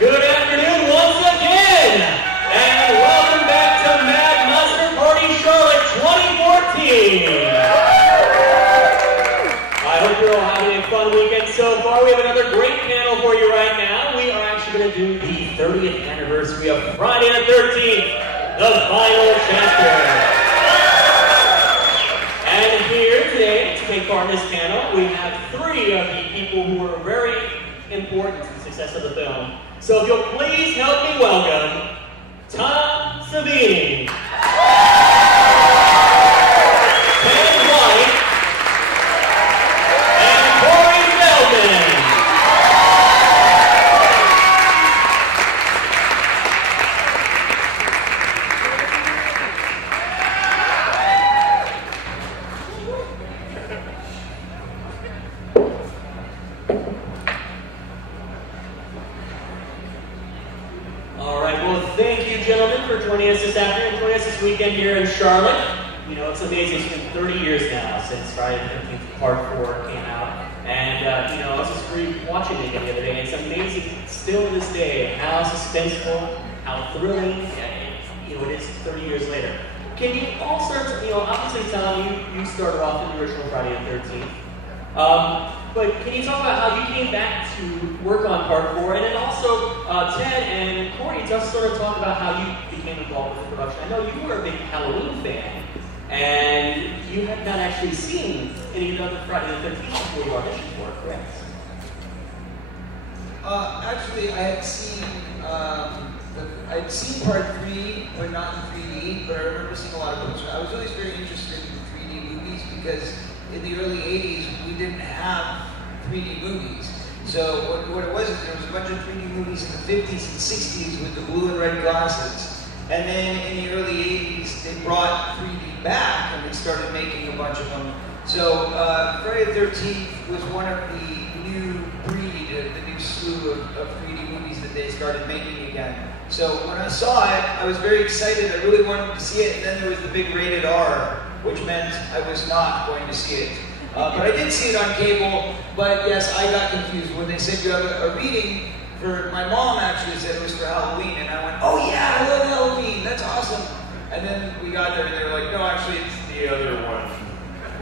Good afternoon once again, and welcome back to Mad Mustard Party Charlotte 2014. I hope you're all having a fun weekend so far. We have another great panel for you right now. We are actually going to do the 30th anniversary of Friday the 13th, the final chapter. And here today, to take part in this panel, we have three of the people who are very important to the success of the film. So if you'll please help me welcome Tom Savini, Ted White, and Corey Feldman. Thank you, gentlemen, for joining us this afternoon, joining us this weekend here in Charlotte. You know, it's amazing. It's been 30 years now since Friday the 13th Part 4 came out. And, you know, I was just watching it again the other day, and it's amazing still to this day how suspenseful, how thrilling, you know, it is 30 years later. Can you all start to, you know, obviously, Tom, you started off in the original Friday the 13th. But can you talk about how you came back to work on Part 4, and then also Ted and Corey just sort of talk about how you became involved with the production. I know you were a big Halloween fan, and you had not actually seen any of the other Friday the 13th before you auditioned for it, correct? Actually, I had seen Part 3, but not in 3D, but I remember seeing a lot of those. I was always very interested in 3D movies because in the early 80s, we didn't have 3D movies. So what it was is there was a bunch of 3D movies in the 50s and 60s with the blue and red glasses. And then in the early 80s, they brought 3D back and they started making a bunch of them. So Friday the 13th was one of the new breed, the new slew of 3D movies that they started making again. So when I saw it, I was very excited. I really wanted to see it. And then there was the big rated R, which meant I was not going to see it. But I did see it on cable, but yes, I got confused when they said you have a reading for, my mom actually said it was for Halloween, and I went, oh yeah, I love Halloween, that's awesome. And then we got there and they were like, no, actually it's the other one.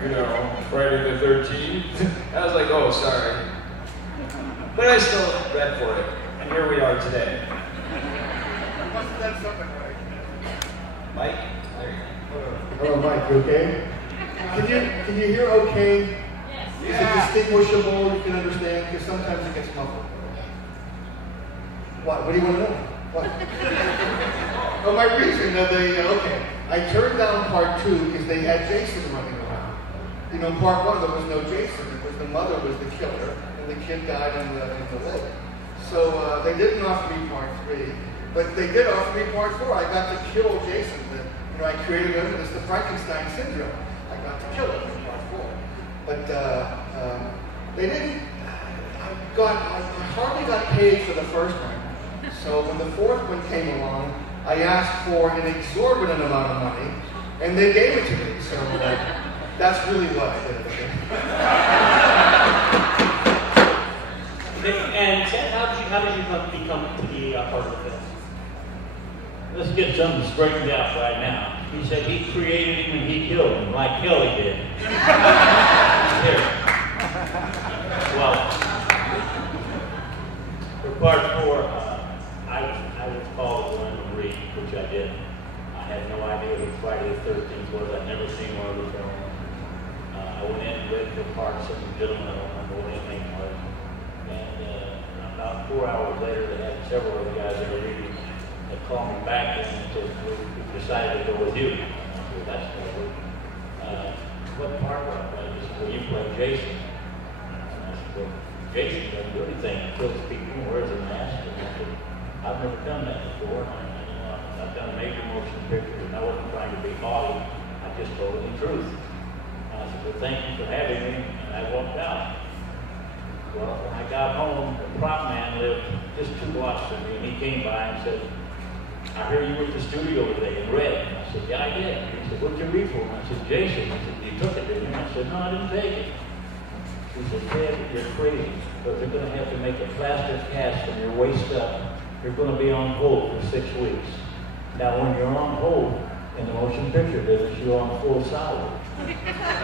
You know, Friday the 13th. I was like, oh, sorry. But I still read for it, and here we are today. Must have done something right. Mike? There you go. Hello, Mike, you okay? Can you hear okay? Yes. Is it distinguishable? You can understand? Because sometimes it gets muffled. What do you want to know? What? Oh, my reason that okay. I turned down Part 2 because they had Jason running around. You know, Part 1 there was no Jason. It was the mother was the killer, and the kid died in the lake. So they didn't offer me Part 3, but they did offer me Part 4. I got to kill Jason. You know, I created him, and it's the Frankenstein syndrome. I got to kill him in Part 4. But they didn't, I hardly got paid for the first one. So when the fourth one came along, I asked for an exorbitant amount of money, and they gave it to me. So that's really what I did. And Ted, how did you become to be part of the film? Let's get something straightened out right now. He said he created him and he killed him, like Kelly did. Here. Well, for Part 4, I was called to learn to read, which I did. I had no idea what Friday the 13th was. I'd never seen one of the films. I went in and read for parts of the gentleman. I don't remember what his name was. And about 4 hours later, they had several of the guys that were reading. They called me back and said, we decided to go with you. I said, that's good. What part was I? He said, well, you play Jason. And I said, well, Jason doesn't do anything. He kills people and wears a mask. And I said, I've never done that before. I've done major motion pictures and I wasn't trying to be haughty. I just told him the truth. And I said, well, thank you for having me. And I walked out. Well, when I got home, the prop man lived just 2 blocks from me, and he came by and said, I heard you were at the studio today and read. And I said, yeah, I did. He said, what'd you read for? And I said, Jason. He said, you took it, didn't you? I said, no, I didn't take it. He said, Ted, you're crazy, but they're going to have to make a plaster cast from your waist up you're going to be on hold for 6 weeks. Now, when you're on hold in the motion picture business, you're on full salary. And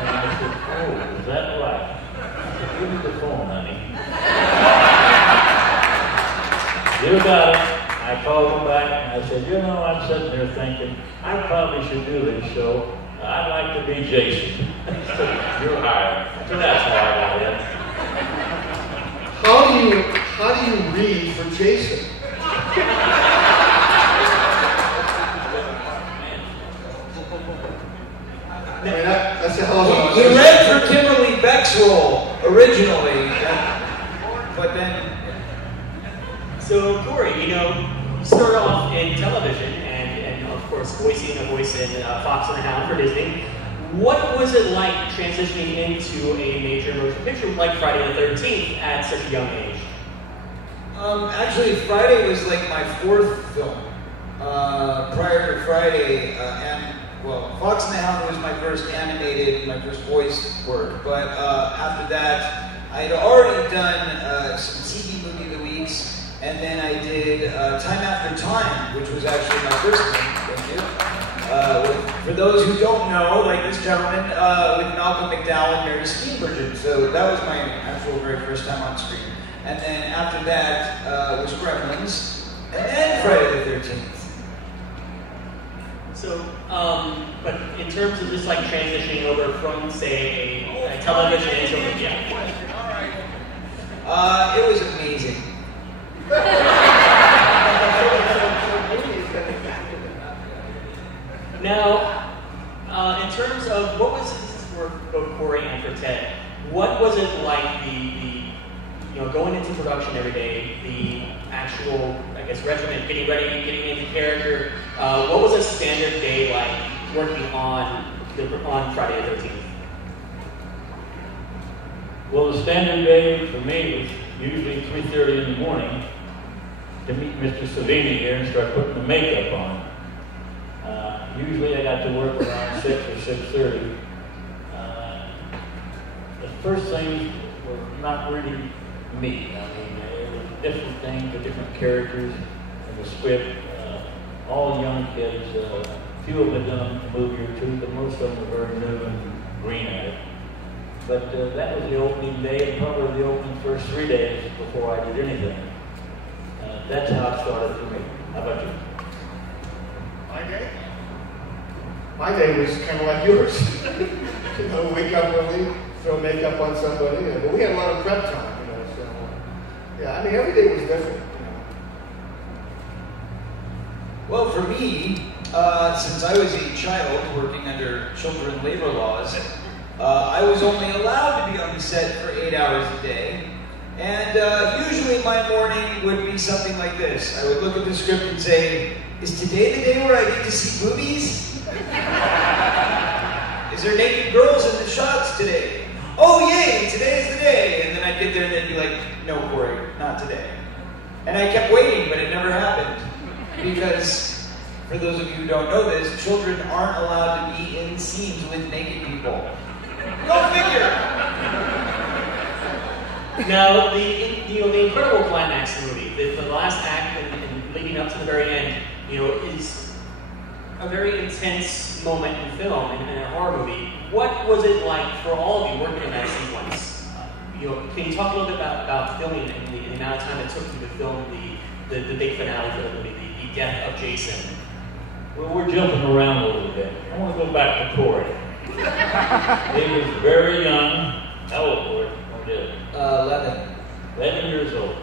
I said, oh, is that right? I said, give me the phone, honey. You got it. I called him back and I said, you know, I'm sitting there thinking, I probably should do this show. I'd like to be Jason. He said, you're hired. So that's how I got in. How do you read for Jason? I mean, that's a hell of a... He read for Kimberly Beck's role originally, but then... So, Corey, you know, you started off in television and of course, voicing a voice in Fox and the Hound for Disney. What was it like transitioning into a major motion picture like Friday the 13th at such a young age? Actually, Friday was like my 4th film. Prior to Friday, Fox and the Hound was my first animated, my first voice work. But after that, I had already done some TV movie of the weeks. And then I did Time After Time, which was actually my first one. Thank you. For those who don't know, like this gentleman, with Malcolm McDowell and Mary Steenburgen. So that was my actual very first time on screen. And then after that was Gremlins, and then Friday the 13th. So, but in terms of just like transitioning over from, say, a television into a it was amazing. Now, in terms of what was this is for both Corey and for Ted, what was it like going into production every day, the actual, I guess, regimen, getting ready, getting into character? What was a standard day like working on Friday the 13th? Well, the standard day for me was usually 3:30 in the morning to meet Mr. Savini here and start putting the makeup on. Usually I got to work around 6 or 6:30. The first things were not really me. I mean, it was different things, the different characters in the script. All young kids, few of them had done a movie or two, but most of them were very new and green at it. But that was the opening day and probably the opening first 3 days before I did anything. That's how it started for me. How about you? My day was kind of like yours. Wake up early, throw makeup on somebody, but we had a lot of prep time, so yeah, I mean, every day was different, Well, for me, since I was a child working under children labor laws, I was only allowed to be on the set for 8 hours a day. And usually my morning would be something like this. I would look at the script and say, is today the day where I get to see boobies? Is there naked girls in the shots today? Oh yay, today's the day. And then I'd get there and they'd be like, no, Corey, not today. And I kept waiting, but it never happened. Because, for those of you who don't know this, children aren't allowed to be in scenes with naked people. Go figure! Now, the incredible climax of the movie, the last act and leading up to the very end, is a very intense moment in film and in a horror movie. What was it like for all of you working in that sequence? Can you talk a little bit about filming and the amount of time it took you to film the big finale for the movie, the death of Jason? Well, we're jumping around a little bit. I want to go back to Corey. He was very young. How old, Corey? 11. 11 years old.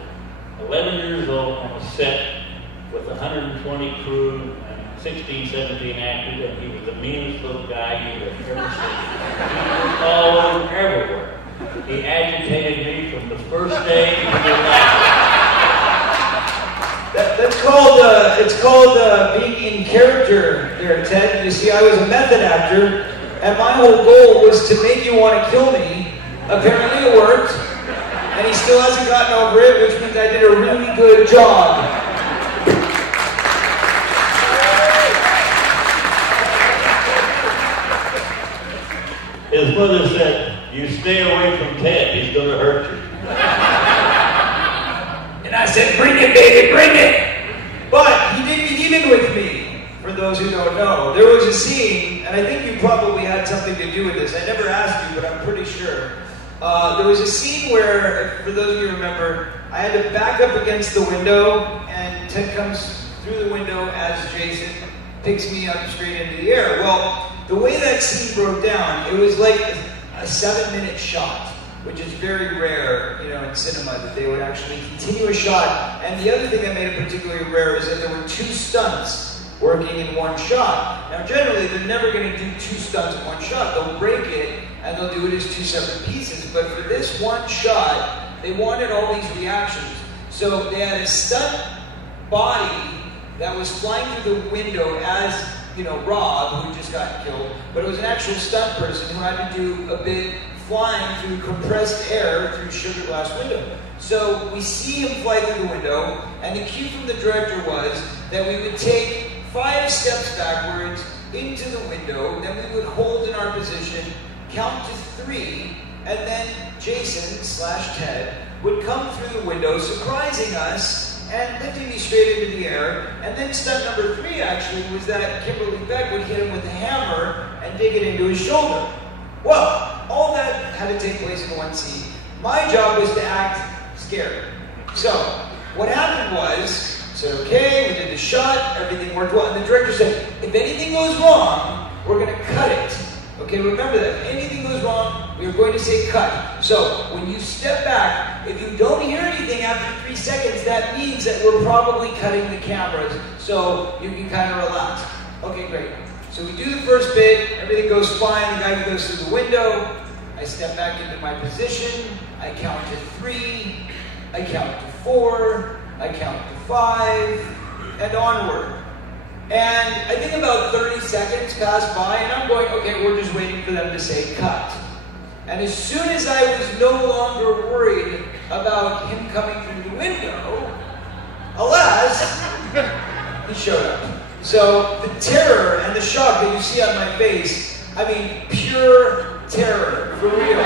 11 years old on a set with 120 crew and 16, 17 actors, and he was the meanest little guy you have ever seen. He was all over everywhere. He agitated me from the first day to the last. It's called being in character there, Ted. You see, I was a method actor, and my whole goal was to make you want to kill me. Apparently it worked, and he still hasn't gotten over it, which means I did a really good job. His mother said, you stay away from Ted, he's going to hurt you. And I said, bring it, baby, bring it! But he didn't get even with me, for those who don't know. There was a scene, and I think you probably had something to do with this. I never asked you, but I'm pretty sure. There was a scene where, for those of you who remember, I had to back up against the window, and Ted comes through the window as Jason picks me up straight into the air. Well, the way that scene broke down, it was like a 7-minute shot, which is very rare, in cinema, that they would actually continue a shot. And the other thing that made it particularly rare is that there were 2 stunts working in one shot. Now, generally, they're never going to do 2 stunts in one shot. They'll break it, and they'll do it as 2 separate pieces. But for this one shot, they wanted all these reactions. So they had a stunt body that was flying through the window as, Rob, who just got killed, but it was an actual stunt person who had to do a bit flying through compressed air through sugar glass window. So we see him fly through the window, and the cue from the director was that we would take 5 steps backwards into the window, then we would hold in our position, count to 3, and then Jason/Ted would come through the window, surprising us and lifting me straight into the air. And then stunt number 3 actually was that Kimberly Beck would hit him with a hammer and dig it into his shoulder. Well, all that had to take place in one scene. My job was to act scared. So, what happened was, I said, okay, we did the shot, everything worked well, and the director said, if anything goes wrong, we're going to cut it. Okay, remember that. If anything goes wrong, we are going to say cut. So, when you step back, if you don't hear anything after 3 seconds, that means that we're probably cutting the cameras, so you can kind of relax. Okay, great. So we do the first bit, everything goes fine, the guy goes through the window, I step back into my position, I count to 3, I count to 4, I count to 5, and onward. And I think about 30 seconds passed by, and I'm going, okay, we're just waiting for them to say cut. And as soon as I was no longer worried about him coming through the window, alas, he showed up. So the terror and the shock that you see on my face, I mean, pure terror, for real.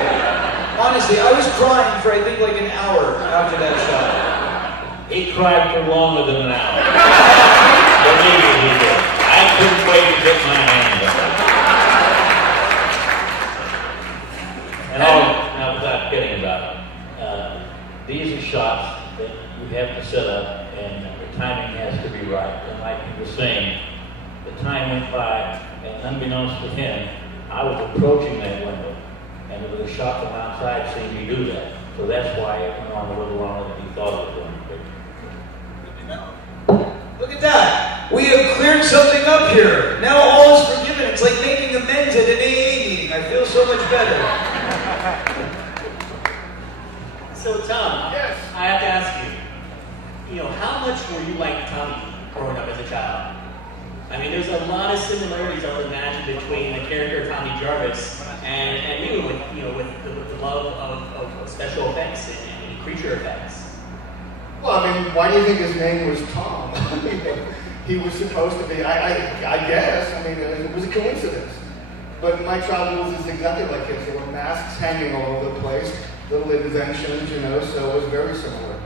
Honestly, I was crying for I think like an hour after that shot. He cried for longer than an hour. Believe me, he did. I couldn't wait to get my hands on it. And now without kidding about it, these are shots that you have to set up, and the timing has to be right. And like he was saying, the time went by, and unbeknownst to him, I was approaching that window, and there was a shot from outside seeing me do that. So that's why it went on a little longer than he thought it was going to be. Good to know. Look at that. We have cleared something up here. Now all is forgiven. It's like making amends at an AA meeting. I feel so much better. So Tom, Yes. I have to ask you, how much were you like Tommy growing up as a child? I mean, there's a lot of similarities I would imagine between the character of Tommy Jarvis and you with the love of special effects and creature effects. Well, I mean, why do you think his name was Tom? He was supposed to be, I guess, I mean, it was a coincidence. But my childhood was exactly like his. There were masks hanging all over the place, little inventions, so it was very similar.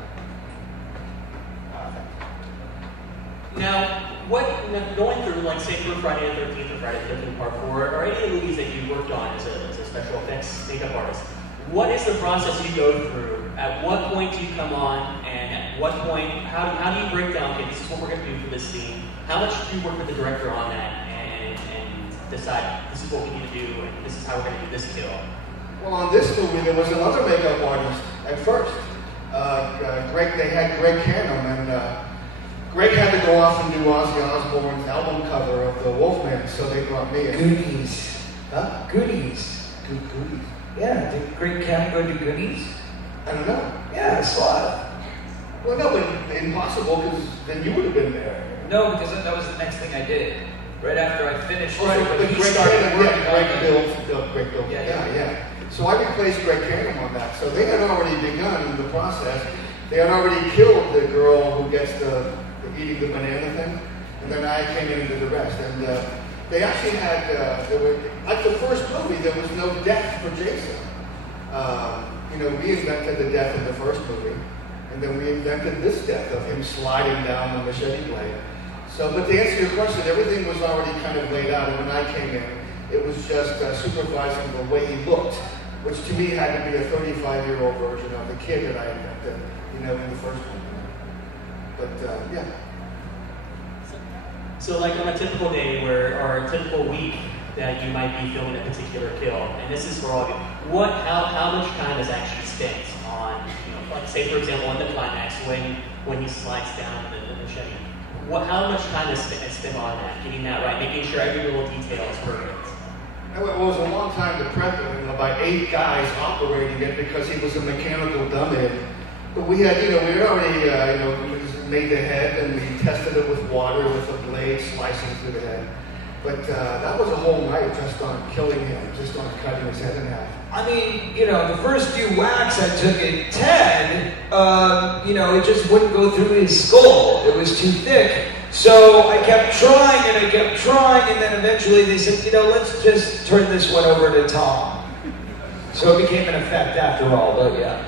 Now, going through, like, say, through Friday the 13th or Friday the 13th Part 4, or any of the movies that you worked on as a special effects makeup artist, what is the process you go through? At what point do you come on, and at what point, how do you break down, okay, this is what we're going to do for this scene? How much do you work with the director on that and decide this is what we need to do, and this is how we're going to do this kill? Well, on this movie, there was another makeup artist at first. They had Greg Canham, and Greg had to go off and do Ozzy Osbourne's album cover of the Wolfman, so they brought me in. Goonies. Huh? Goonies. Goonies. Yeah, did Greg Canham go do Goonies? I don't know. Yeah, I saw it. Well, no, but impossible, because then you would have been there. No, because that was the next thing I did. Right after I finished. Right, but he Greg started Canham, working Greg Bill. Yeah. Yeah. So I replaced Greg Canham on that. So they had already begun the process. They had already killed the girl who gets the eating the banana thing, and then I came in and did the rest. And they actually had, like the first movie, there was no death for Jason. We invented the death in the first movie, And then we invented this death of him sliding down the machete blade. So, but to answer your question, everything was already kind of laid out. And when I came in, it was just supervising the way he looked, which to me had to be a 35-year-old version of the kid that I invented, in the first one. But yeah. So like on a typical day or a typical week that you might be filming a particular kill, and this is for all of you, how much time is actually spent on, like say for example in the climax when he slides down the machete, how much time is spent on that, getting that right, making sure every little detail is perfect? It was a long time to prep him, by 8 guys operating it because he was a mechanical dummy. But we had, we had already, made the head and we tested it with water with a blade slicing through the head. But that was a whole night just on killing him, just on cutting his head in half. I mean, the first few whacks I took at Ted, it just wouldn't go through his skull. It was too thick. So I kept trying and then eventually they said, let's just turn this one over to Tom. So it became an effect after all, but yeah.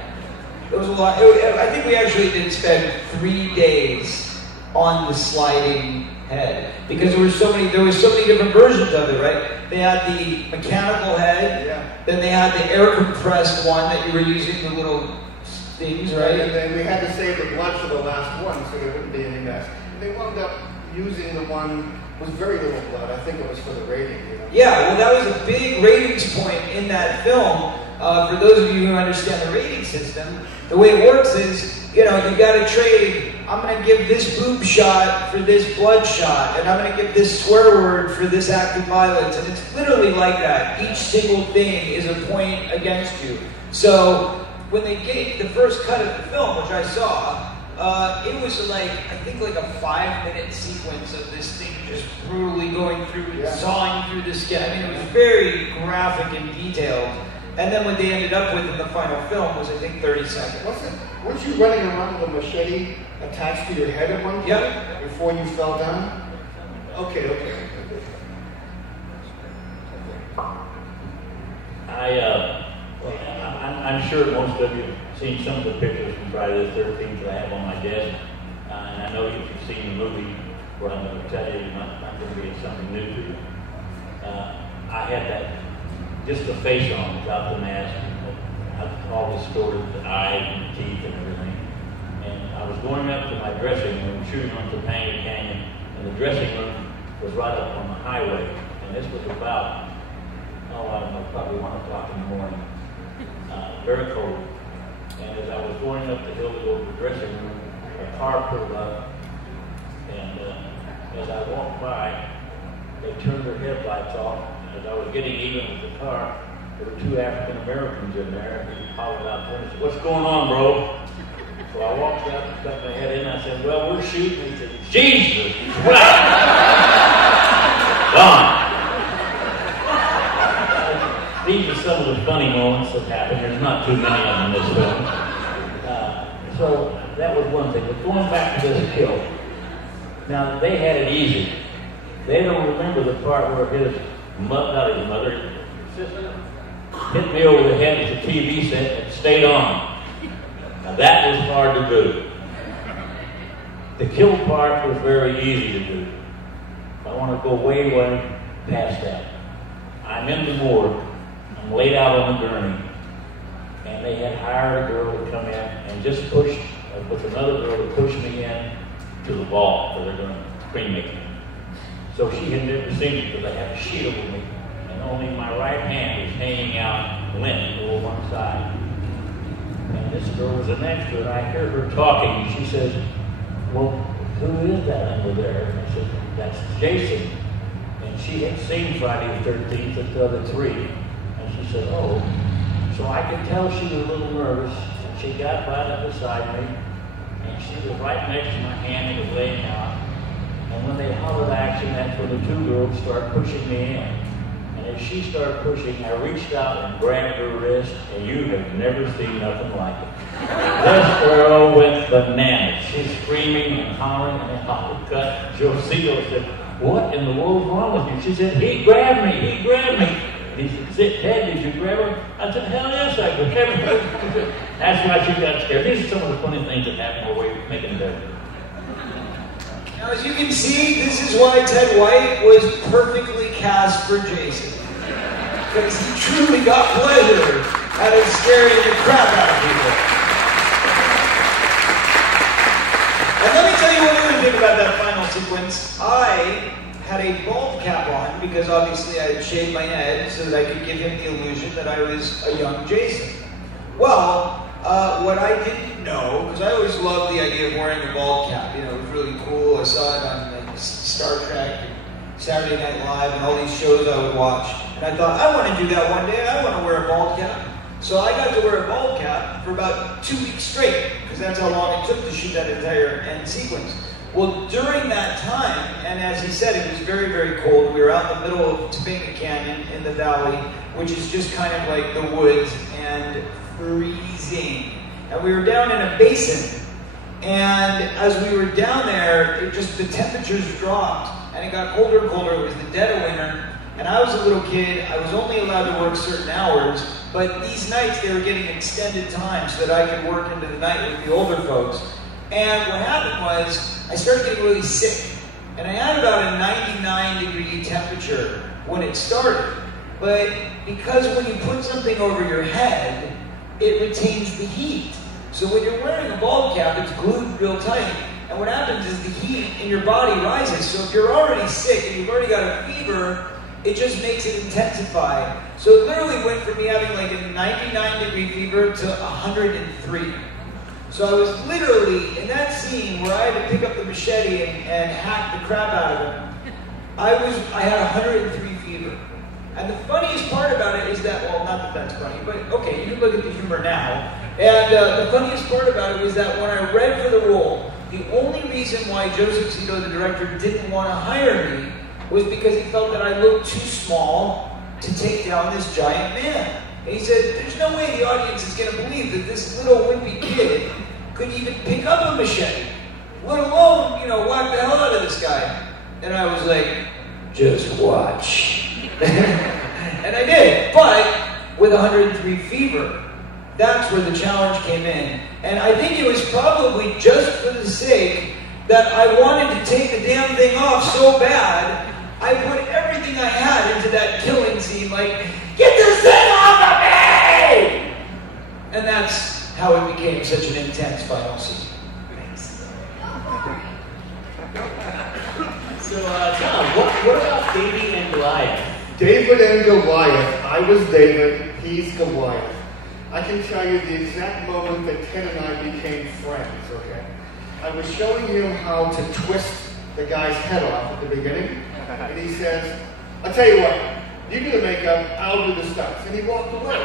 It was a lot. I think we actually did spend 3 days on the sliding head because there were so many different versions of it, right? They had the mechanical head, then they had the air compressed one that you were using the little things, right? And then we had to save the blood for the last one so there wouldn't be any mess. And they wound up using the one with very little blood. I think it was for the rating. Yeah, well, that was a big ratings point in that film. For those of you who understand the rating system, the way it works is, you got to trade. I'm going to give this boob shot for this blood shot, and I'm going to give this swear word for this act of violence. And it's literally like that. Each single thing is a point against you. So when they gave the first cut of the film, which I saw, it was I think like a 5-minute sequence of this thing just brutally going through and sawing through the skin. I mean, it was very graphic and detailed. And then what they ended up with in the final film was, I think, 30 seconds. Weren't you running around with a machete attached to your head at one point before you fell down? Okay. I'm sure most of you have seen some of the pictures from Friday the 13th that I have on my desk. And I know if you've seen the movie, what I'm going to tell you, not going to be something new to you. I had that, just the face on without the mask. I all distorted the eyes and the teeth and everything. And I was going up to my dressing room, shooting on Topanga Canyon, and the dressing room was right up on the highway. And this was about, I don't know, probably 1 o'clock in the morning. Very cold. And as I was going up the hill to go to the dressing room, a car pulled up. And as I walked by, they turned their headlights off. As I was getting even with the car, there were 2 African Americans in there, and he hollered out to me and said, "What's going on, bro?" So I walked up and stuck my head in, and I said, "Well, we're shooting." He said, "Jesus!" Gone. These are some of the funny moments that happen. There's not too many of them in this film. So that was one thing. But going back to this kill, now they had it easy. They don't remember the part where his sister hit me over the head with the TV set and stayed on. Now that was hard to do. The kill part was very easy to do. I want to go way past that. I'm in the morgue. I'm laid out on the gurney. And they had hired a girl to come in and just push, with another girl to push me in to the vault where they're going to cremate me. So she had never seen me because I had a shield with me. And only my right hand was hanging out limp over one side. And this girl was an extra, and I heard her talking, and she says, "Well, who is that under there?" And I said, "That's Jason." And she had seen Friday the 13th at the other 3. And she said, "Oh." So I could tell she was a little nervous. And she got right up beside me, and she was right next to my hand and was laying out. And when they hollered action, that's when the 2 girls started pushing me in. And as she started pushing, I reached out and grabbed her wrist, and you have never seen nothing like it. This girl went bananas. She's screaming and hollering, and I cut. Josito said, "What in the world's wrong with you?" She said, "He grabbed me. And he said, "Ted, did you grab her?" I said, "Hell yes, I grabbed her." That's why she got scared. These are some of the funny things that happen while we're making it better. Now, as you can see, this is why Ted White was perfectly cast for Jason. Because he truly got pleasure out of scaring the crap out of people. And let me tell you one other thing about that final sequence. I had a bald cap on because obviously I had shaved my head so that I could give him the illusion that I was a young Jason. Well, what I didn't know, because I always loved the idea of wearing a bald cap. You know, it was really cool. I saw it on like, Star Trek and Saturday Night Live and all these shows I would watch. And I thought, I want to do that one day. I want to wear a bald cap. So I got to wear a bald cap for about 2 weeks straight, because that's how long it took to shoot that entire end sequence. Well, during that time, and as he said, it was very, very cold. We were out in the middle of Topanga Canyon in the valley, which is just kind of like the woods, and freezing. And we were down in a basin. And as we were down there, the temperatures dropped, and it got colder and colder. It was the dead of winter. And I was a little kid. I was only allowed to work certain hours. But these nights, they were getting extended time so that I could work into the night with the older folks. And what happened was, I started getting really sick. And I had about a 99-degree temperature when it started. But because when you put something over your head, it retains the heat. So when you're wearing a bald cap, it's glued real tight. And what happens is the heat in your body rises. So if you're already sick and you've already got a fever, it just makes it intensify. So it literally went from me having like a 99-degree fever to 103. So I was literally, in that scene where I had to pick up the machete and hack the crap out of him, I had 103 fever. And the funniest part about it is that, well, not that that's funny, but okay, you can look at the humor now. And the funniest part about it was that when I read for the role, the only reason why Joseph Zito, the director, didn't want to hire me was because he felt that I looked too small to take down this giant man. And he said, there's no way the audience is going to believe that this little wimpy kid could even pick up a machete, let alone, whack the hell out of this guy. And I was like, just watch. And I did, but with 103 fever. That's where the challenge came in. And I think it was probably just for the sake that I wanted to take the damn thing off so bad, I put everything I had into that killing scene, like, get this thing off of me! And that's how it became such an intense final scene. So, Tom, what about David and Goliath? David and Goliath. I was David, he's Goliath. I can tell you the exact moment that Ted and I became friends, okay? I was showing him how to twist the guy's head off at the beginning, and he says, I'll tell you what, you do the makeup, I'll do the stunts. And he walked away.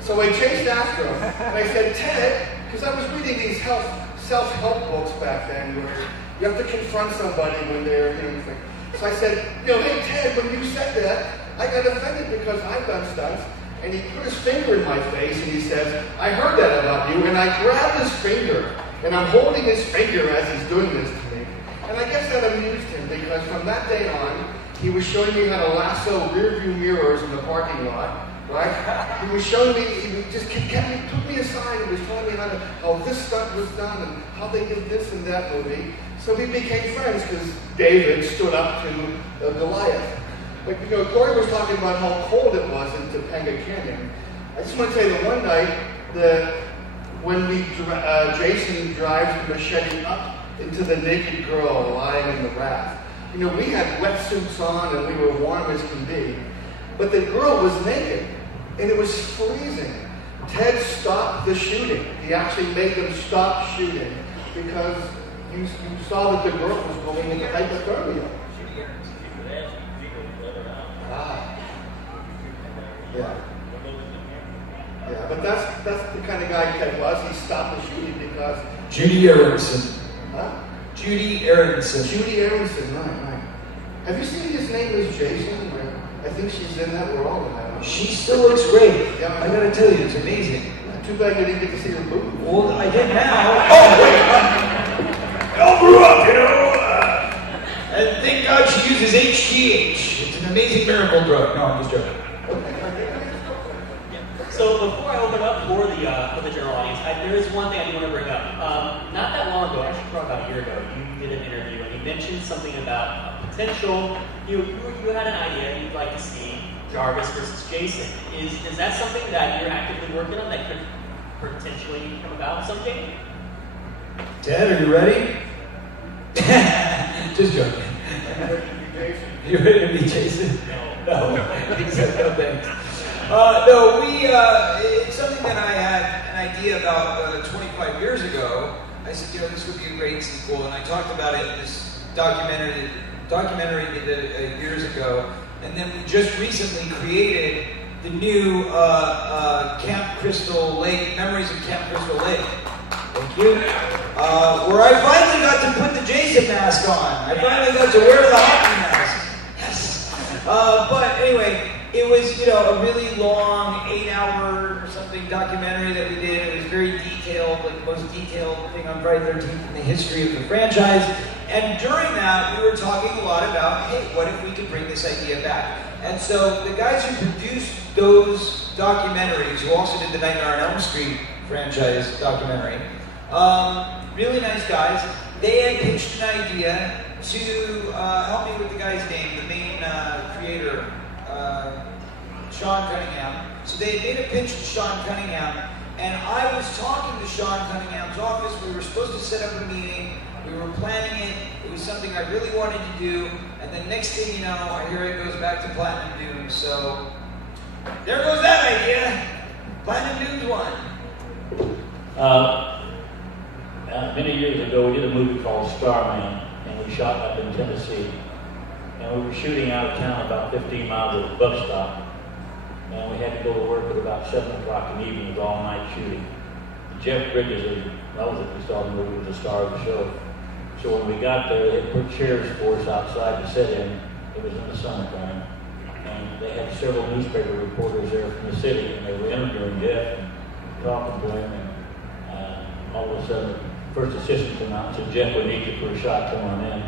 So I chased after him, and I said, Ted, because I was reading these self-help books back then, where you have to confront somebody when they're, so I said, hey Ted, when you said that, I got offended because I've done stunts. And he put his finger in my face and he says, I heard that about you. And I grabbed his finger, and I'm holding his finger as he's doing this to me. And I guess that amused him, because from that day on, he was showing me how to lasso rearview mirrors in the parking lot, right? He was showing me, he just took me aside and was telling me how this stunt was done and how they did this and that movie. So we became friends because David stood up to Goliath. But Corey was talking about how cold it was in Topanga Canyon. I just want to tell you that one night, when Jason drives the machete up into the naked girl lying in the raft, we had wetsuits on and we were warm as can be, but the girl was naked and it was freezing. Ted stopped the shooting. He actually made them stop shooting because you saw that the girl was going into hypothermia. Yeah, but that's the kind of guy Ted was. He stopped the shooting because Judy Aronson. Huh? Judy Aronson. Judy Aronson, right. Have you seen his name is Jason? I think she's in that. We're all in that. She still looks great. Yeah, I gotta tell you, it's amazing. Too bad you didn't get to see her boobs. Well, I did now. Oh, wait. I all grew up, and thank God she uses HGH. It's an amazing miracle drug. No, I'm just joking. So before I open up for the general audience, there is one thing I do want to bring up. Not that long ago, actually probably about a year ago, you did an interview and you mentioned something about potential. You had an idea you'd like to see Jarvis versus Jason. Is that something that you're actively working on that could potentially come about someday? Ted, are you ready? Just joking. You ready to be Jason? No. He said no thanks. No, it's something that I had an idea about 25 years ago. I said, this would be a great sequel, and I talked about it in this documentary we did years ago, and then we just recently created the new Camp Crystal Lake, Memories of Camp Crystal Lake. Thank you. Where I finally got to put the Jason mask on. I finally got to wear the hockey mask. Yes. But anyway, it was, a really long 8-hour or something documentary that we did. It was very detailed, like the most detailed thing on Friday the 13th in the history of the franchise. And during that, we were talking a lot about, hey, what if we could bring this idea back? And so the guys who produced those documentaries, who also did the Nightmare on Elm Street franchise documentary, really nice guys. They had pitched an idea to help me with the guy's name, the main creator, Sean Cunningham. So they had made a pitch to Sean Cunningham, and I was talking to Sean Cunningham's office. We were supposed to set up a meeting. We were planning it. It was something I really wanted to do. And then next thing you know, I hear it goes back to Platinum Doom. So there goes that idea. Platinum Doom's one. Many years ago, we did a movie called Starman, and we shot up in Tennessee. And we were shooting out of town about 15 miles of a bus stop. And we had to go to work at about 7 o'clock in the evening. It was all night shooting. Jeff Bridges, we saw the movie, was the star of the show. So when we got there, they put chairs for us outside to sit in. It was in the summertime. And they had several newspaper reporters there from the city, and they were interviewing Jeff and talking to him. And all of a sudden, the first assistant came out and said, "Jeff, we need you for a shot, come on in."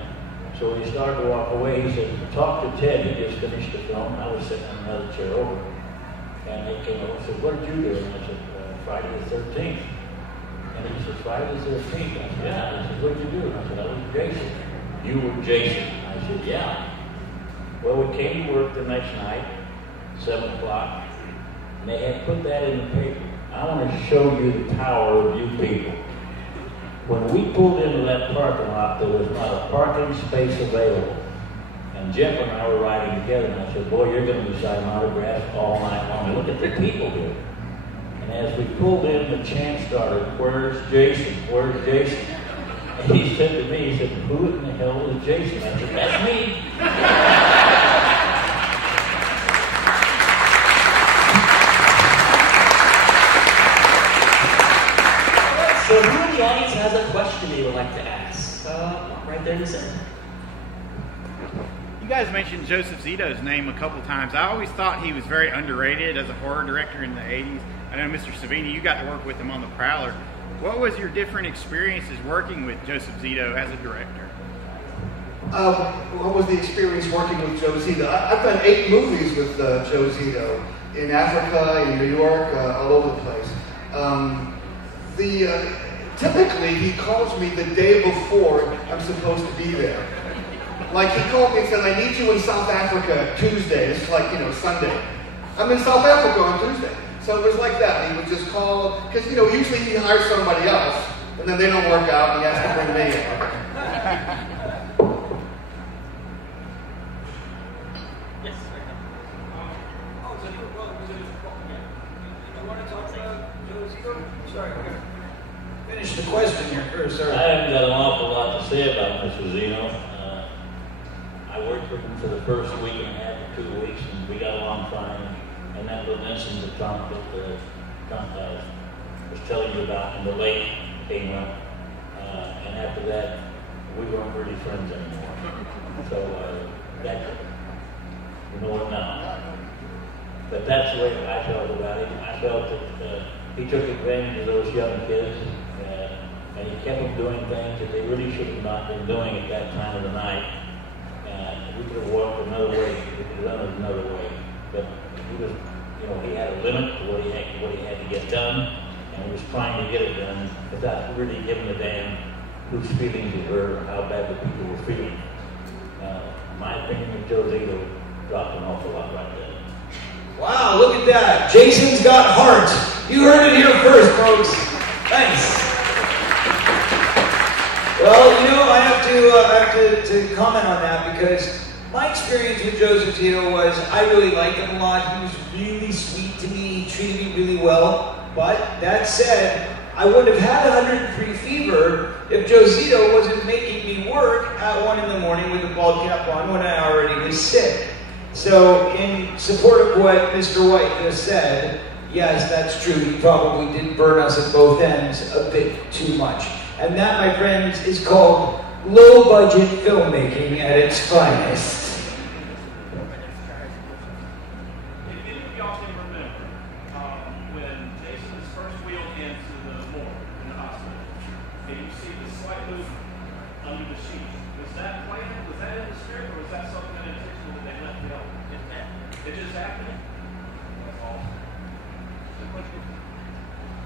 So when he started to walk away, he said, "Talk to Ted, he just finished the film." I was sitting in another chair over. And they came over and said, "What did you do?" And I said, "Friday the 13th. And he said, "Friday the 13th? I said, "Yeah." And he said, "What did you do?" And I said, "I was Jason." "You were Jason?" I said, "Yeah." Well, we came to work the next night, 7 o'clock, and they had put that in the paper. I want to show you the power of you people. When we pulled into that parking lot, there was not a parking space available. And Jeff and I were riding together, and I said, "Boy, you're going to be signing autographs all night long. Look at the people here." And as we pulled in, the chant started, "Where's Jason? Where's Jason?" And he said to me, he said, "Who in the hell is Jason?" I said, "That's me." So who in the audience has a question they would like to ask? Right there in the center. You guys mentioned Joseph Zito's name a couple times. I always thought he was very underrated as a horror director in the 80s. I know, Mr. Savini, you got to work with him on The Prowler. What was your different experiences working with Joseph Zito as a director? What was the experience working with Joe Zito? I've done 8 movies with Joe Zito in Africa, in New York, all over the place. Typically, he calls me the day before I'm supposed to be there. Like, he called me and said, "I need you in South Africa Tuesday." It's like, Sunday. I'm in South Africa on Tuesday. So it was like that. He would just call, because, usually he hires somebody else, and then they don't work out, and he has to bring me in. Yes. You want to talk about Joe Zito? Sorry, we're going to finish the question here first. I haven't got an awful lot to say about Mr. Zito. I worked with him for the first week and a half or 2 weeks, and we got along fine. And that little incident that Tom was telling you about in the lake came up. And after that, we weren't really friends anymore. So that, you know what now. But that's the way I felt about him. I felt that he took advantage of those young kids, and he kept them doing things that they really should have not been doing at that time of the night. We could have walked another way. We could have done it another way. But he was he had a limit to what he had to get done, and he was trying to get it done without really giving a damn whose feelings you were or how bad the people were feeling. My opinion of Joe Zito dropped an awful lot right there. Wow, look at that. Jason's got heart. You heard it here first, folks. Nice. Well, I have to comment on that because my experience with Joe Zito was I really liked him a lot. He was really sweet to me. He treated me really well. But that said, I wouldn't have had 103 fever if Joe Zito wasn't making me work at 1 in the morning with a bald cap on when I already was sick. So in support of what Mr. White just said, yes, that's true. He probably did burn us at both ends a bit too much. And that, my friends, is called low-budget filmmaking at its finest.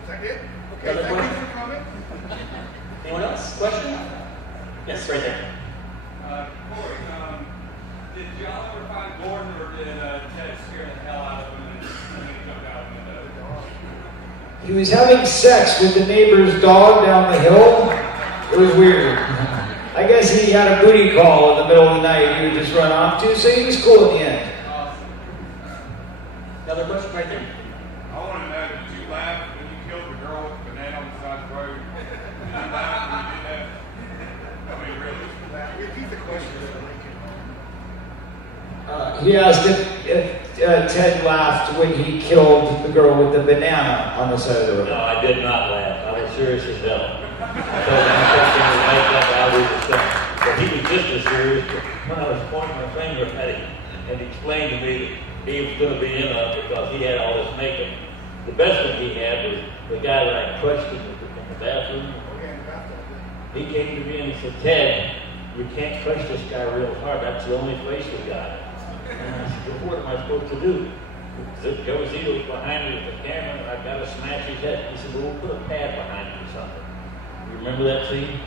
Okay, thank you for coming. Anyone else? Question? Yes, right there. Corey, did y'all ever find Gordon or did Ted scare the hell out of him and he jumped out of the window? He was having sex with the neighbor's dog down the hill. It was weird. I guess he had a booty call in the middle of the night he would just run off to, so he was cool in the end. Another question right there. I want to know, did you laugh when you killed the girl with the banana on the side of the road? Did you laugh when you did that? I mean, really? Repeat the question. He asked if Ted laughed when he killed the girl with the banana on the side of the road. No, I did not laugh. I was serious as hell. I told him I was up, I was the same. But he was just as serious when I was pointing my finger at him and explained to me that he was going to be in us because he had all this makeup. The best one he had was the guy that I crushed in the bathroom. He came to me and he said, Ted, you can't crush this guy real hard. That's the only place we got. And I said, what am I supposed to do? Joe Zito's behind me with the camera and I've got to smash his head. He said, well, we'll put a pad behind him or something. You remember that scene?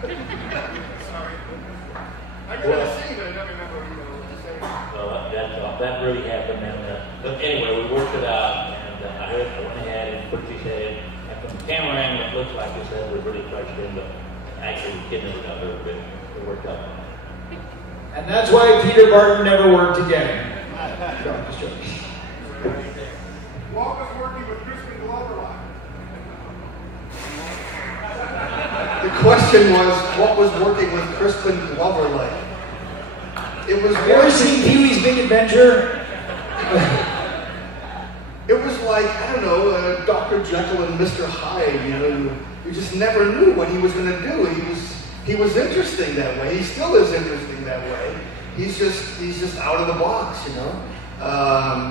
Sorry. I got a scene, but I don't remember what to say. Well, that really happened. But anyway, we worked it out, and I went ahead and put his head. And from the camera angle, it looked like his head was really crushed in, but actually the kid never got hurt, but it worked out. And that's why Peter Barton never worked again. No, just joking. What was working with Crispin Glover like? The question was, what was working with Crispin Glover like? It was. Have you ever seen Pee-wee's Big Adventure? It was like, I don't know, Dr. Jekyll and Mr. Hyde, you just never knew what he was going to do. He was interesting that way. He still is interesting that way. He's just out of the box,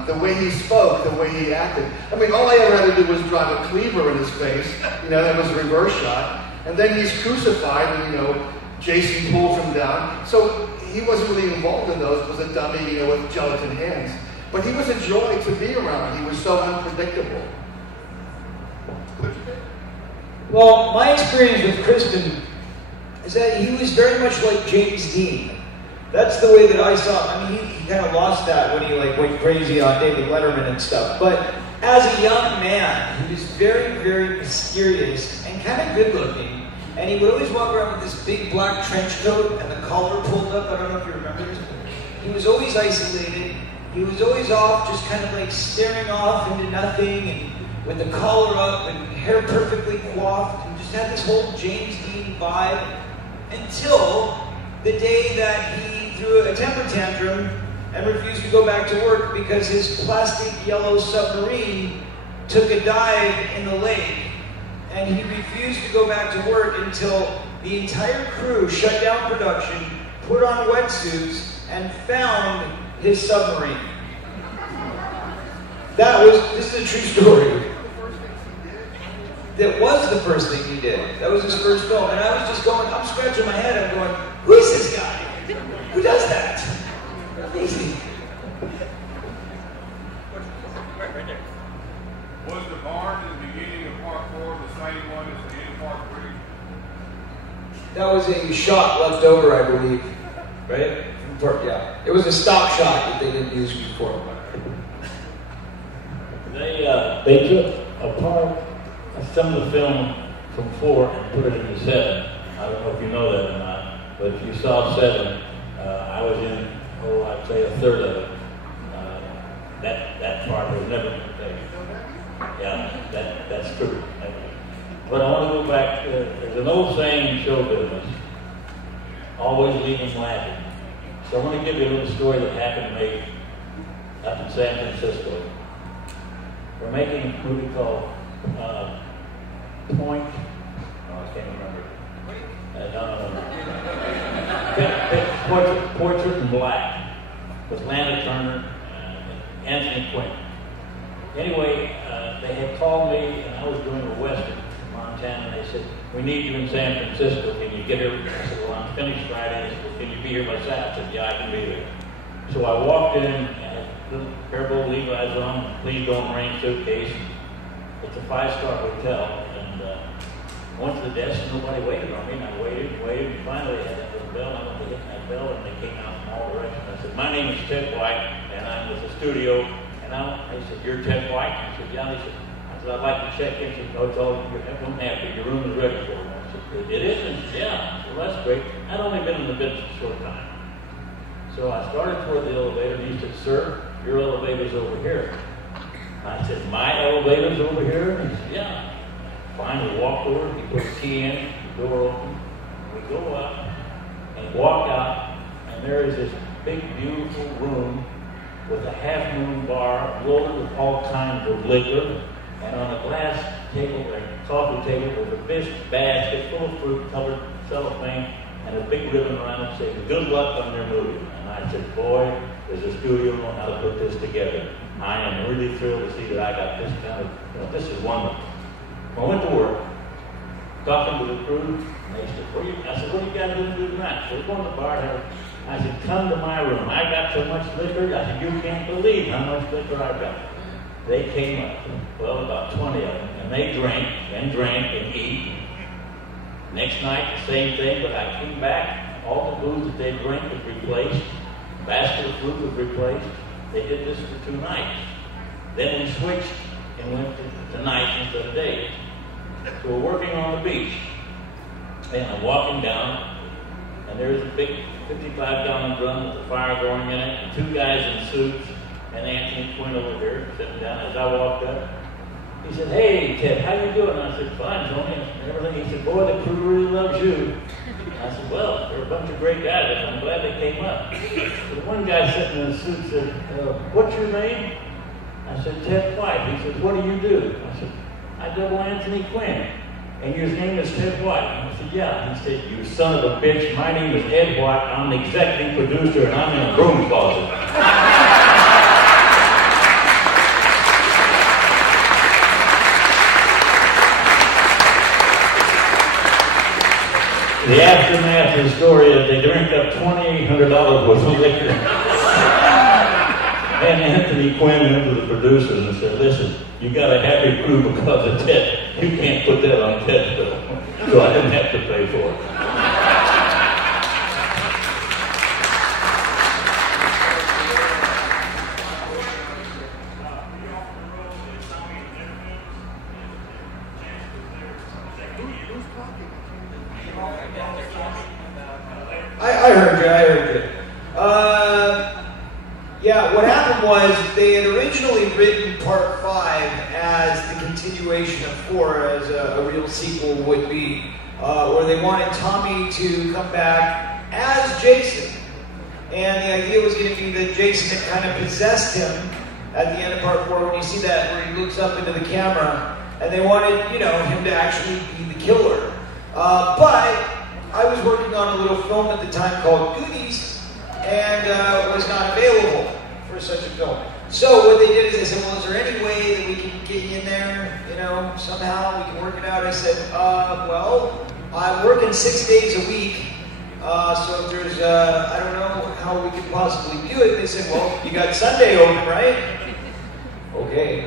The way he spoke, the way he acted. I mean, all I ever had to do was drive a cleaver in his face. That was a reverse shot. And then he's crucified, and Jason pulls him down. So he wasn't really involved in those. It was a dummy, with gelatin hands. But he was a joy to be around. He was so unpredictable. Well, my experience with Crispin is that he was very much like James Dean. That's the way that I saw him. I mean, he kind of lost that when he went crazy on David Letterman and stuff. But as a young man, he was very, very mysterious and kind of good looking. And he would always walk around with this big black trench coat and the collar pulled up. I don't know if you remember this. He was always isolated. He was always off, just kind of staring off into nothing, and with the collar up and hair perfectly coiffed, and just had this whole James Dean vibe until the day that he threw a temper tantrum and refused to go back to work because his plastic yellow submarine took a dive in the lake, and he refused to go back to work until the entire crew shut down production, put on wetsuits, and found his submarine. This is a true story. That was the first thing he did. That was his first film. And I was just I'm scratching my head, I'm going, who is this guy? Who does that? Amazing. a shot left over, I believe, right? Yeah, it was a stock shot that they didn't use before. They took apart some of the film from 4 and put it into 7. I don't know if you know that or not, but if you saw 7, I was in, I'd say a third of it. That part was never taken. Yeah, that's true. But I want to go back. There's an old saying in show business: always leave them laughing. So I want to give you a little story that happened to me up in San Francisco. We're making a movie called Point. Oh, I can't remember. No. Portrait in Black with Lana Turner and Anthony Quinn. Anyway, they had called me, and I was doing a Western in Montana, and they said, "We need you in San Francisco. Can you get here?" I said, "Well, I'm finished Friday." They said, "Well, can you be here by Saturday?" I said, "Yeah, I can be there." So I walked in, and I had a little pair of old Levi's on, please don't rain suitcase. It's a 5-star hotel, and I went to the desk, and nobody waited on me, and I waited, and finally I had that little bell, and I went to hit that bell, and they came out from all directions. I said, "My name is Ted White, and I'm with the studio." And they said, "You're Ted White?" I said, "Yeah." They said, "I'd like to check in." She said, "No, it's all, don't have to. Your room is ready for me." I said, "It is?" And she said, "Yeah." Well, that's great. I'd only been in the business a short time. So I started toward the elevator, and he said, "Sir, your elevator's over here." I said, "My elevator's over here?" And he said, "Yeah." Finally walked over, he put the key in, the door open, we go up, and walk out, and there is this big, beautiful room with a half-moon bar loaded with all kinds of liquor, and on a glass table, a coffee table, was a big basket full of fruit covered cellophane and a big ribbon around it saying, "Good luck on your movie." And I said, "Boy, does the studio know how to put this together. I am really thrilled to see that I got this kind of, this is wonderful." I went to work, talking to the crew, and they said, I said, "What are you guys going to do tonight?" So we're going to the bar. I said, "Come to my room. I got so much liquor." I said, "You can't believe how much liquor I've got." They came up, well, about 20 of them, and they drank and eat. Next night, the same thing, but I came back, all the booze that they drank was replaced, the basket of food was replaced. They did this for 2 nights. Then we switched and went to nights instead of days. So we're working on the beach, and I'm walking down, and there's a big 55-gallon drum with a fire going in it, and 2 guys in suits, and Anthony Quinn over here sitting down. As I walked up, he said, "Hey, Ted, how you doing?" I said, "Fine, Tony," and everything. He said, "Boy, the crew really loves you." I said, "Well, they're a bunch of great guys, and I'm glad they came up." The one guy sitting in a suit said, "What's your name?" I said, "Ted White." He said, "What do you do?" I said, "I double Anthony Quinn." "And your name is Ted White?" I said, "Yeah." He said, "You son of a bitch, my name is Ed White. I'm the executive producer, and I'm in a broom closet." The aftermath of the story is they drank up $2,800 worth of liquor. And Anthony Quinn went to the producers and said, "Listen, you got a happy crew because of Ted. You can't put that on Ted's bill." So I didn't have to pay for it. I heard you. Yeah, what happened was they had originally written part 5 as the continuation of 4, as a real sequel would be, where they wanted Tommy to come back as Jason. And the idea was going to be that Jason had kind of possessed him at the end of part 4, when you see that, where he looks up into the camera, and they wanted, him to actually be the killer. But I was working on a little film at the time called Goonies, and was not available for such a film. So what they did is they said, "Well, is there any way that we can get you in there, somehow we can work it out?" I said, "Well, I'm working 6 days a week, so if there's, I don't know how we could possibly do it." They said, "Well, you got Sunday open, right?" Okay.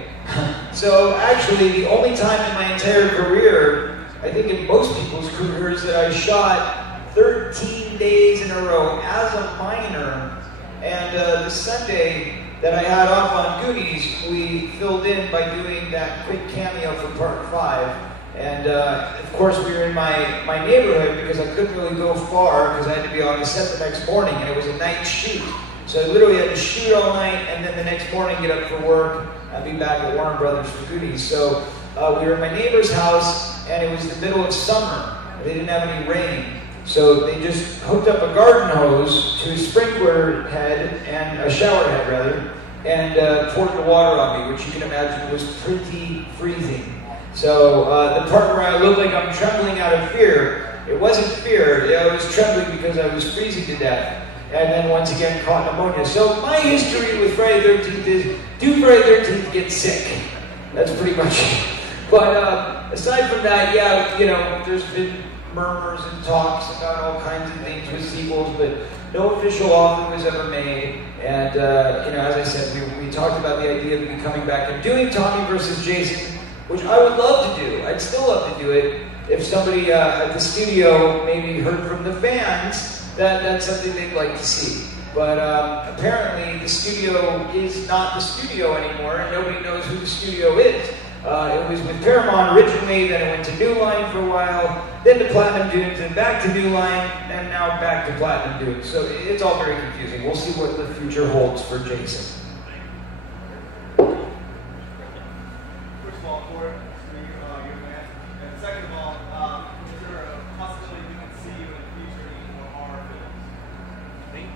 So actually, the only time in my entire career, I think in most people's careers, that I shot 13 days in a row as a minor. And the Sunday that I had off on Goonies, we filled in by doing that quick cameo for part 5. And of course we were in my neighborhood because I couldn't really go far because I had to be on the set the next morning, and it was a night shoot. So I literally had to shoot all night and then the next morning get up for work and be back at Warner Brothers for Goonies. So we were in my neighbor's house, and it was the middle of summer. They didn't have any rain. So they just hooked up a garden hose to a sprinkler head, and a shower head rather, and poured the water on me, which you can imagine was pretty freezing. So the part where I look like I'm trembling out of fear, it wasn't fear, I was trembling because I was freezing to death. And then once again caught pneumonia. So my history with Friday the 13th is, do Friday the 13th, get sick. That's pretty much it. But aside from that, yeah, you know, there's been murmurs and talks about all kinds of things with sequels, but no official offer was ever made. And, you know, as I said, we talked about the idea of me coming back and doing Tommy versus Jason, which I would love to do. I'd still love to do it if somebody at the studio maybe heard from the fans that that's something they'd like to see. But apparently the studio is not the studio anymore, and nobody knows who the studio is. It was with Paramount originally, then it went to New Line for a while, then to Platinum Dunes, and back to New Line, and now back to Platinum Dunes. So it's all very confusing. We'll see what the future holds for Jason. First of all, you're a man. And second of all, is there a possibility we can see you in the future in more horror films?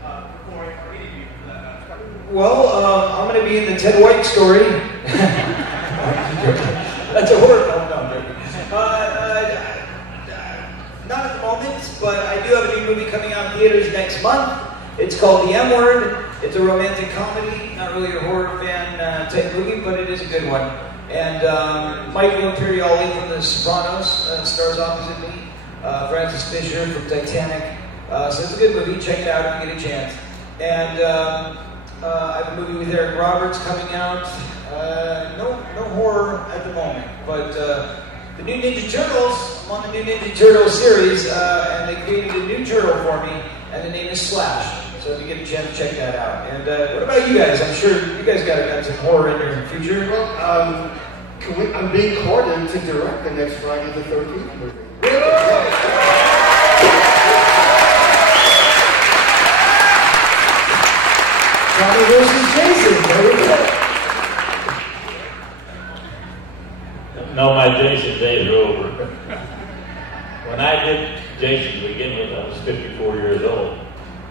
Performing, or any of you for that matter? Well, I'm going to be in the Ted White story. That's a horror film, no, not at the moment, but I do have a new movie coming out in theaters next month. It's called The M Word. It's a romantic comedy, not really a horror fan type movie, but it is a good one. And Michael Imperioli from The Sopranos stars opposite me. Francis Fisher from Titanic. So it's a good movie. Check it out if you get a chance. And I have a movie with Eric Roberts coming out. No horror at the moment, but the new Ninja Turtles, I'm on the new Ninja Turtle series, and they created a new turtle for me, and the name is Slash. So if you get a chance, check that out. And what about you guys? I'm sure you guys got some horror in your future. Well, I'm being courted to direct the next Friday the 13th movie. Tommy versus Jason. There we go. No, my Jason days are over. When I did Jason to begin with, I was 54 years old.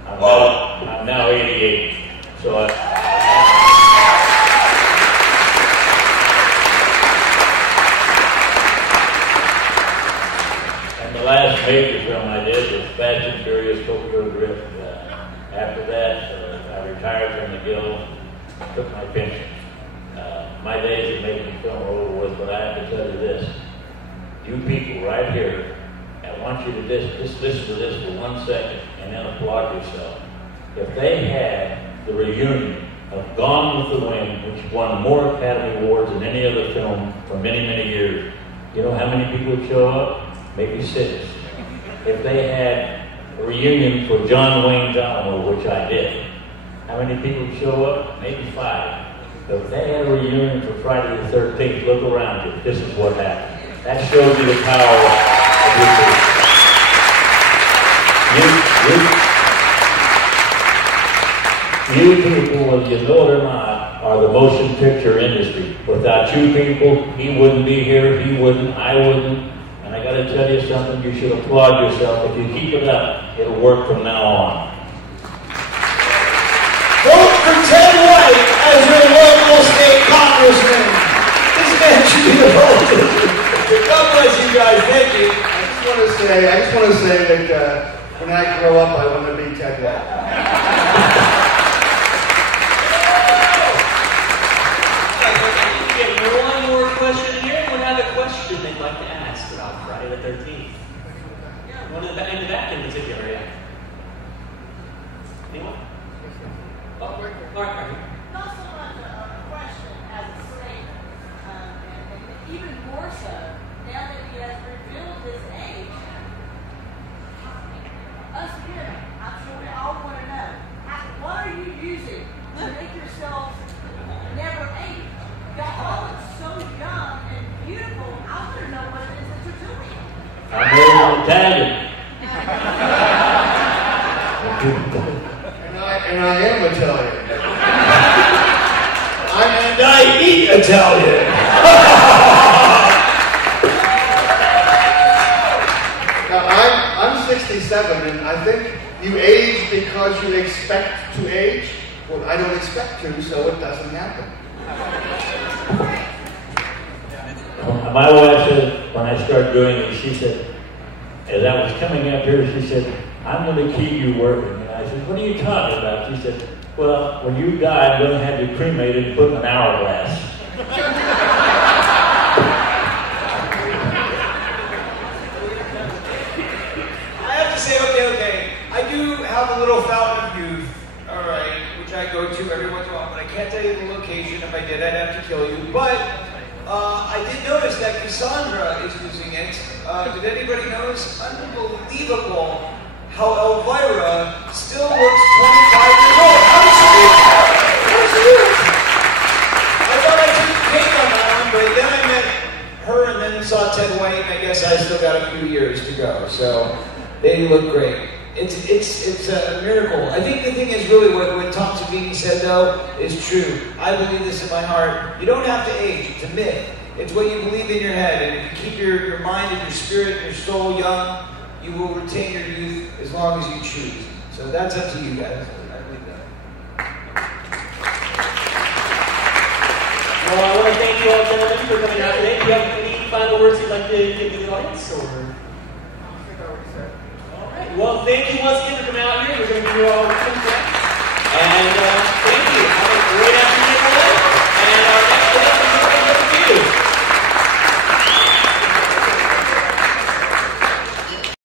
I'm now 88. So and the last major film I did was Fast and Furious Tokyo Drift. After that, I retired from the Guild, took my pension. My days of making film are over with, but I have to tell you this. You people right here, I want you to just listen to this for 1 second and then applaud yourself. If they had the reunion of Gone with the Wind, which won more Academy Awards than any other film for many, many years, you know how many people would show up? Maybe 6. If they had a reunion for John Wayne's Alamo, which I did, how many people would show up? Maybe 5. But if they had a reunion for Friday the 13th, look around you. This is what happened. That shows you the power of you people, whether you know it or not, are the motion picture industry. Without you people, he wouldn't be here, he wouldn't, I wouldn't. And I got to tell you something, you should applaud yourself. If you keep it up, it'll work from now on. Vote for Ted White as your local state congressman. This man should be the vote. God bless you guys. Thank you. I just want to say that when I grow up, I want to be Ted White. Okay, one more question here. Anyone have a question they'd like to ask about Friday the 13th? One in the back in particular, yeah. Anyone? Oh, all right. Not so much a question as a statement, and even more so, now that he has revealed his age, Italian. And I am Italian. And I eat Italian. Now, I'm 67, and I think you age because you expect to age. Well, I don't expect to, so it doesn't happen. My wife said, when I started doing it, she said, as I was coming up here, she said, I'm going to keep you working. And I said, what are you talking about? She said, well, when you die, I'm going to have you cremated and put in an hourglass. I have to say, okay. I do have a little fountain of youth, all right, which I go to every once in a while, but I can't tell you the location. If I did, I'd have to kill you. But I did notice that Cassandra is using it. Did anybody notice? Unbelievable how Elvira still looks 25 years old. How does she do it? How does she do it? I thought I took the cake on that one, but then I met her and then saw Ted White, and I guess I still got a few years to go. So they look great. It's a miracle. I think the thing is really what Tom Savini said, though, is true. I believe this in my heart. You don't have to age. It's a myth. It's what you believe in your head. And if you keep your mind and your spirit and your soul young, you will retain your youth as long as you choose. So that's up to you guys. I believe that. Well, I want to thank you all, gentlemen, for coming out today. Do you have any final words you'd like to give to the audience? Or? Well, thank you once again for coming out here. We're going to give you all a